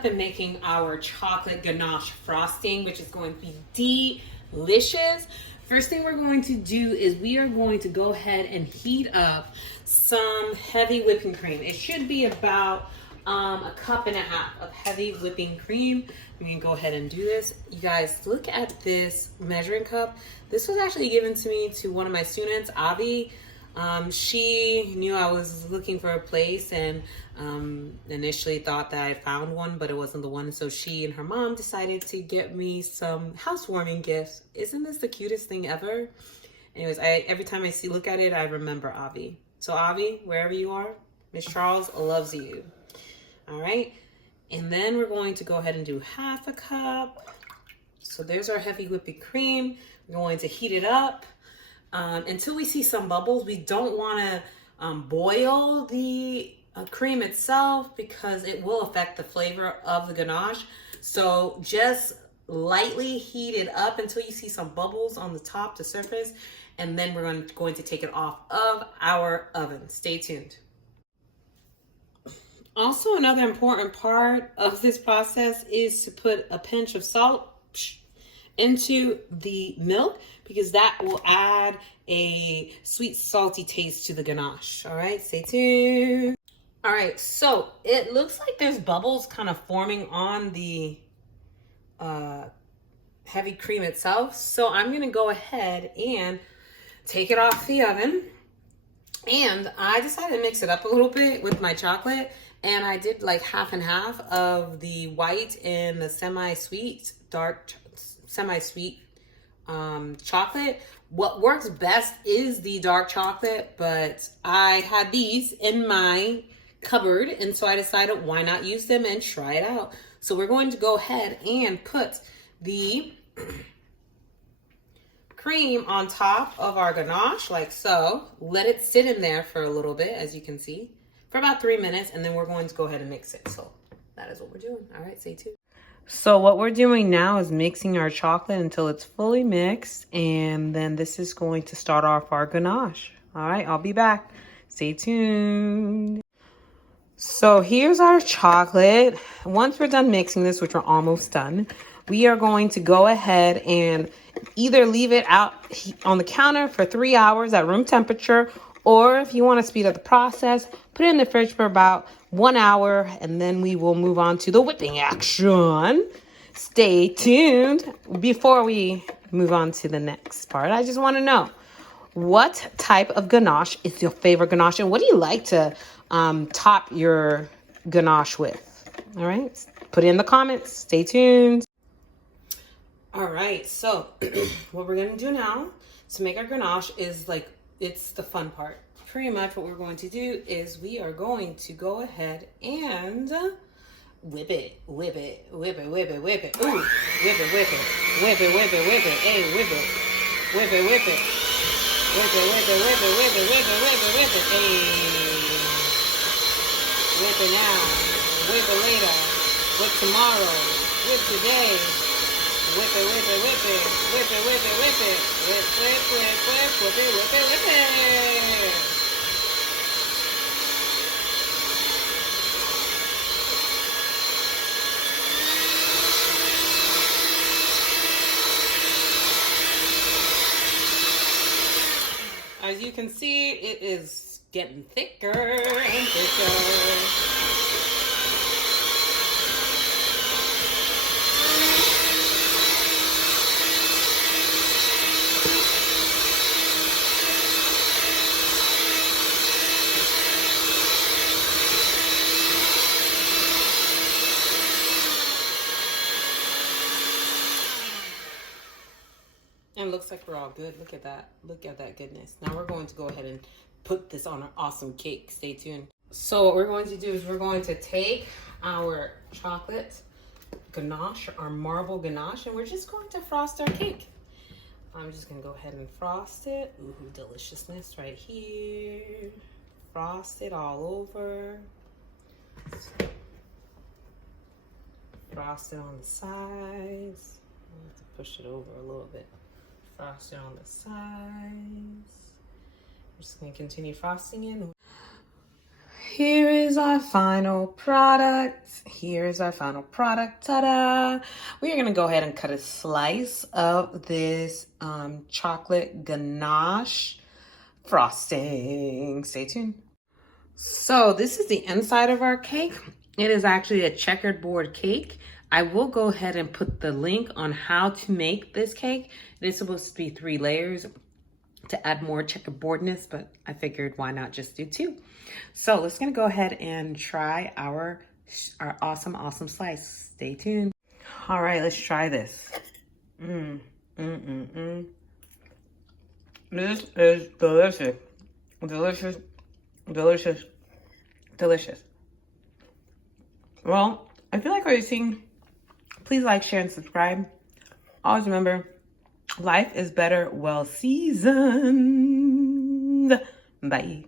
up in making our chocolate ganache frosting, which is going to be delicious. First thing we're going to do is we are going to go ahead and heat up some heavy whipping cream. It should be about a cup and a half of heavy whipping cream. We can go ahead and do this. You guys, look at this measuring cup. This was actually given to me to one of my students, Avi. She knew I was looking for a place and initially thought that I found one, but it wasn't the one. So she and her mom decided to get me some housewarming gifts. Isn't this the cutest thing ever? Anyways, every time I look at it, I remember Avi. So Avi, wherever you are, Miss Charles loves you. All right. And then we're going to go ahead and do half a cup. So there's our heavy whipping cream. We're going to heat it up until we see some bubbles. We don't want to boil the cream itself because it will affect the flavor of the ganache. So just lightly heat it up until you see some bubbles on the top, the surface, and then we're going to take it off of our oven. Stay tuned. Also, another important part of this process is to put a pinch of salt into the milk because that will add a sweet, salty taste to the ganache. All right, stay tuned. All right, so it looks like there's bubbles kind of forming on the heavy cream itself. So I'm gonna go ahead and take it off the oven. And I decided to mix it up a little bit with my chocolate. And I did like half and half of the white and the semi-sweet, dark semi-sweet chocolate. What works best is the dark chocolate, but I had these in my cupboard, and so I decided why not use them and try it out. So we're going to go ahead and put the cream on top of our ganache like so. Let it sit in there for a little bit, as you can see, for about 3 minutes, and then we're going to go ahead and mix it. So that is what we're doing. All right, stay tuned. So what we're doing now is mixing our chocolate until it's fully mixed, and then this is going to start off our ganache. All right, I'll be back. Stay tuned. So here's our chocolate. Once we're done mixing this, which we're almost done, we are going to go ahead and either leave it out on the counter for 3 hours at room temperature, or if you want to speed up the process, put it in the fridge for about 1 hour, and then we will move on to the whipping action. Stay tuned. Before we move on to the next part, I just want to know, what type of ganache is your favorite ganache, and what do you like to top your ganache with? All right, put it in the comments. Stay tuned. All right, so what we're going to do now to make our ganache is it's the fun part. Pretty much what we're going to do is we are going to go ahead and whip it, whip it, whip it, whip it, whip it. Ooh, whip it, whip it, whip it, whip it, whip it. Hey, whip it, whip it, whip it, whip it, whip it, whip it, whip it, whip it, whip it, whip it. Hey, whip it now, whip it later, whip tomorrow, whip today. Whip it, whip it, whip it, whip it, whip it, whip it, whip, whip, whip, whip, whip it, whip it, whip it. As you can see, it is getting thicker and thicker. And looks like we're all good. Look at that. Look at that goodness. Now we're going to go ahead and put this on our awesome cake. Stay tuned. So what we're going to do is we're going to take our chocolate ganache, our marble ganache, and we're just going to frost our cake. I'm just going to go ahead and frost it. Ooh, deliciousness right here. Frost it all over. Frost it on the sides. I have to push it over a little bit. Frost it on the sides. I'm just going to continue frosting it. here is our final product. Here's our final product. Ta-da! We are going to go ahead and cut a slice of this chocolate ganache frosting. Stay tuned. So this is the inside of our cake. It is actually a checkerboard cake. I will go ahead and put the link on how to make this cake. It is supposed to be 3 layers to add more checkerboardness, but I figured why not just do 2. So let's gonna go ahead and try our awesome slice. Stay tuned. All right, let's try this. This is delicious. Delicious, delicious, delicious. Well, if you like what you're seeing, please like, share, and subscribe. Always remember, life is better well seasoned. Bye.